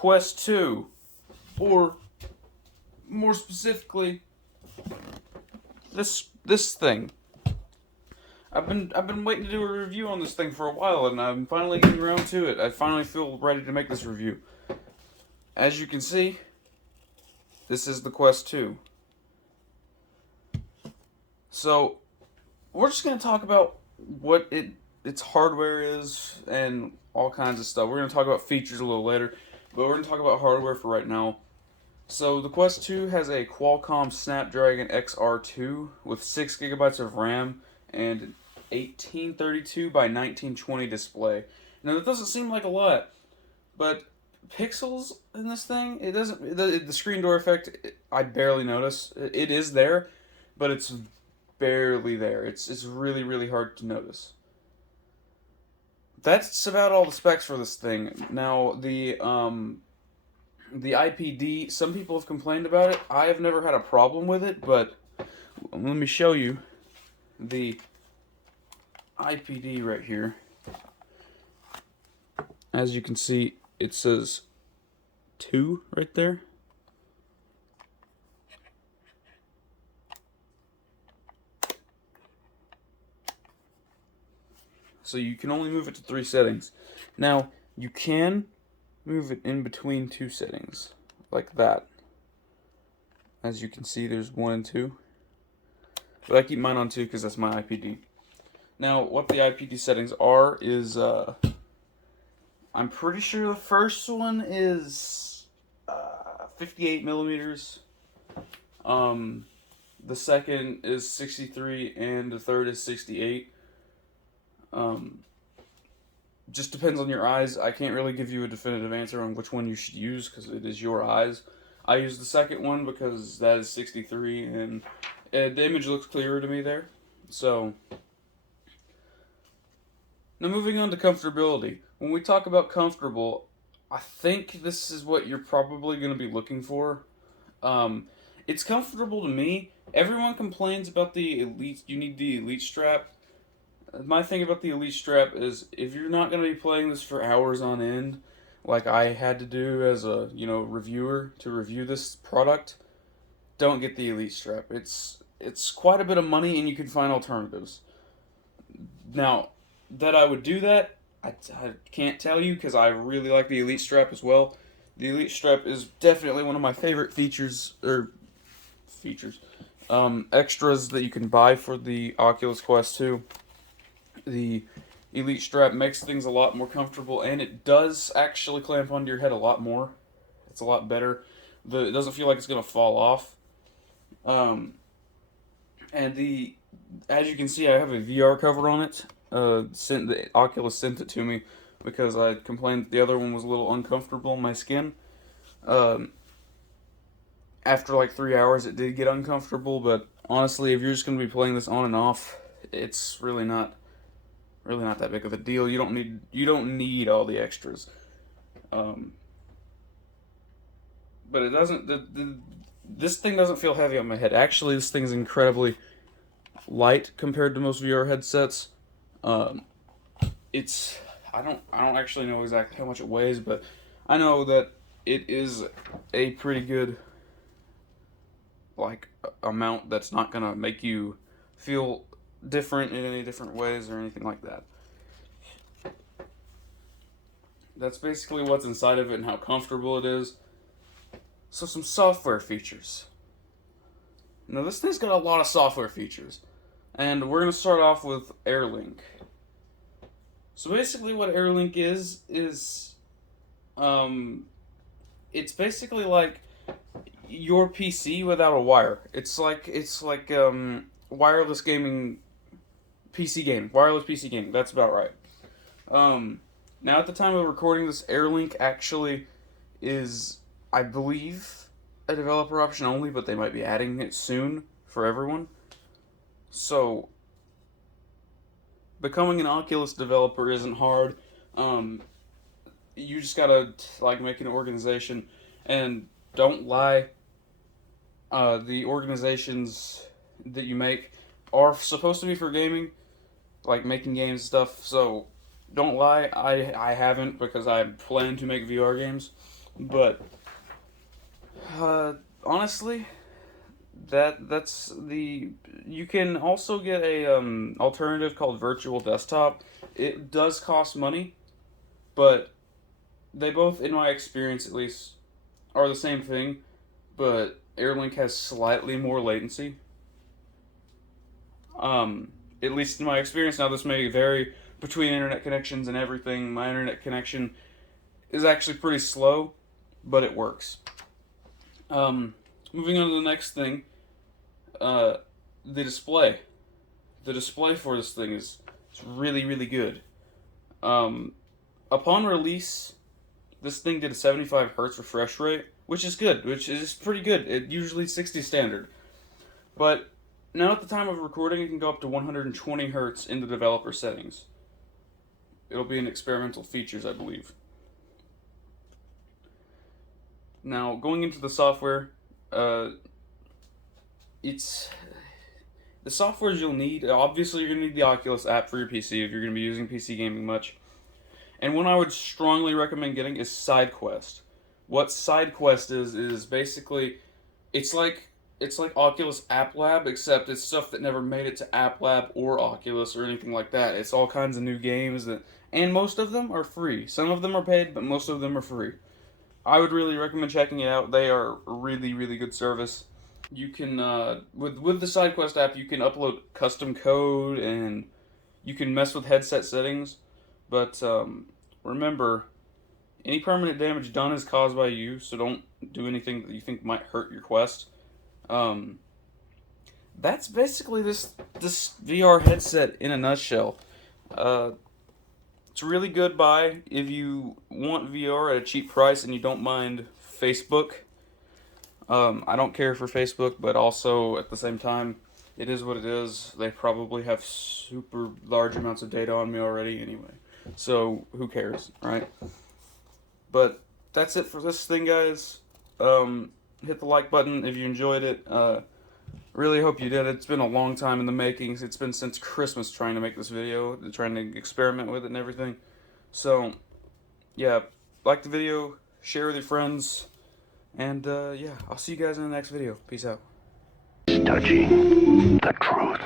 Quest 2, or more specifically, this thing. I've been waiting to do a review on this thing for a while, and I'm finally getting around to it. I finally feel ready to make this review. As you can see, this is the Quest 2. So, we're just going to talk about what its hardware is and all kinds of stuff. We're going to talk about features a little later, but we're going to talk about hardware for right now. So, the Quest 2 has a Qualcomm Snapdragon XR2 with 6 gigabytes of RAM and an 1832 by 1920 display. Now, that doesn't seem like a lot, but pixels in this thing, it doesn't. The screen door effect, I barely notice. It is there, but it's barely there. It's really, really hard to notice. That's about all the specs for this thing. Now, the IPD, some people have complained about it. I have never had a problem with it, but let me show you the IPD right here. As you can see, it says 2 right there. So you can only move it to 3 settings. Now, you can move it in between 2 settings, like that. As you can see, there's 1 and 2. But I keep mine on 2 because that's my IPD. Now, what the IPD settings are is, I'm pretty sure the first one is 58 millimeters. The second is 63, and the third is 68. Just depends on your eyes. I can't really give you a definitive answer on which one you should use because it is your eyes. I use the second one because that is 63, and the image looks clearer to me there. So, now moving on to comfortability. When we talk about comfortable, I think this is what you're probably going to be looking for. It's comfortable to me. Everyone complains about the Elite. You need the Elite strap. My thing about the Elite strap is if you're not going to be playing this for hours on end, like I had to do as a reviewer to review this product, don't get the Elite strap. It's quite a bit of money, and you can find alternatives. Now, that I would do that, I can't tell you because I really like the Elite strap as well. The Elite strap is definitely one of my favorite extras that you can buy for the Oculus Quest 2. The Elite strap makes things a lot more comfortable, and it does actually clamp onto your head a lot more. It's a lot better. It doesn't feel like it's going to fall off. And as you can see, I have a VR cover on it. The Oculus sent it to me because I complained that the other one was a little uncomfortable on my skin. After like 3 hours, it did get uncomfortable, but honestly, if you're just going to be playing this on and off, it's really not that big of a deal. You don't need all the extras. But it doesn't. This thing doesn't feel heavy on my head. Actually, this thing's incredibly light compared to most VR headsets. It's I don't actually know exactly how much it weighs, but I know that it is a pretty good amount that's not gonna make you feel different in any different ways or anything like that. That's basically what's inside of it and how comfortable it is. So some software features. Now this thing's got a lot of software features, and we're gonna start off with AirLink. So basically what AirLink is it's basically like your PC without a wire. It's like wireless gaming, wireless PC gaming. That's about right. Now at the time of recording this, AirLink actually is, I believe, a developer option only, but they might be adding it soon for everyone. So becoming an Oculus developer isn't hard. You just gotta make an organization, and don't lie. The organizations that you make are supposed to be for gaming, like making games and stuff. So don't lie. I haven't, because I plan to make VR games. But honestly, that's the. You can also get a alternative called virtual desktop. It does cost money, but they both, in my experience at least, are the same thing. But Airlink has slightly more latency. At least in my experience. Now this may vary between internet connections and everything. My internet connection is actually pretty slow, but it works. Moving on to the next thing, the display. The display for this thing is really, really good. Upon release, this thing did a 75 hertz refresh rate, which is good, which is pretty good. It usually 60 standard. But now at the time of recording, it can go up to 120 hertz in the developer settings. It'll be in experimental features, I believe. Now, going into the software, it's the softwares you'll need. Obviously, you're going to need the Oculus app for your PC if you're going to be using PC gaming much. And one I would strongly recommend getting is SideQuest. What SideQuest is basically, it's like Oculus App Lab, except it's stuff that never made it to App Lab or Oculus or anything like that. It's all kinds of new games, and most of them are free. Some of them are paid, but most of them are free. I would really recommend checking it out. They are really, really good service. You can, with the SideQuest app, you can upload custom code, and you can mess with headset settings. But remember, any permanent damage done is caused by you, so don't do anything that you think might hurt your Quest. That's basically this VR headset in a nutshell. It's a really good buy if you want VR at a cheap price and you don't mind Facebook. I don't care for Facebook, but also at the same time, it is what it is. They probably have super large amounts of data on me already anyway. So who cares, right? But that's it for this thing, guys. Hit the like button if you enjoyed it. Really hope you did. It's been a long time in the making. It's been since Christmas trying to make this video, trying to experiment with it and everything. So, yeah, like the video, share with your friends, and yeah, I'll see you guys in the next video. Peace out. Touching the truth.